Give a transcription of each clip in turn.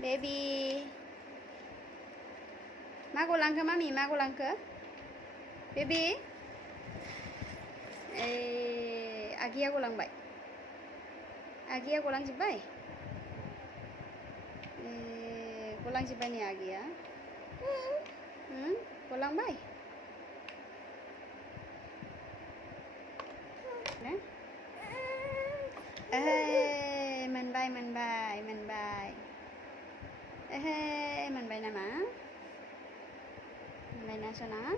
Baby. Ma gulang ke mami, ma gulang ke? Baby. Agia gulang baik. Agia gulang jibai. Gulang jibai ni Agia. Gulang baik. Nè. Mình bay, mình bay, mình bay. Mình bay nè má. Mình bay nè sana.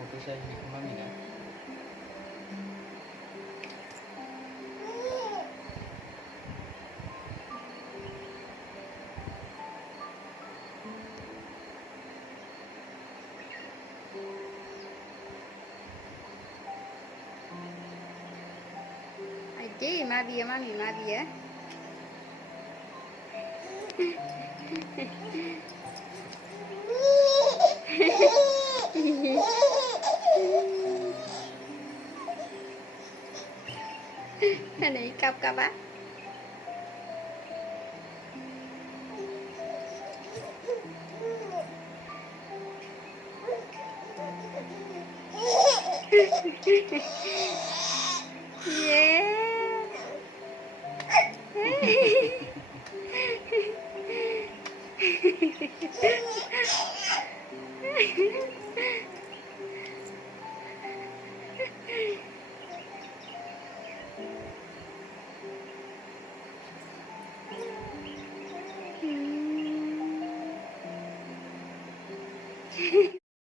Foto saya ke mami kan? Aji, mami ya, mami, mami ya. Này cặp cặp á. Yeah.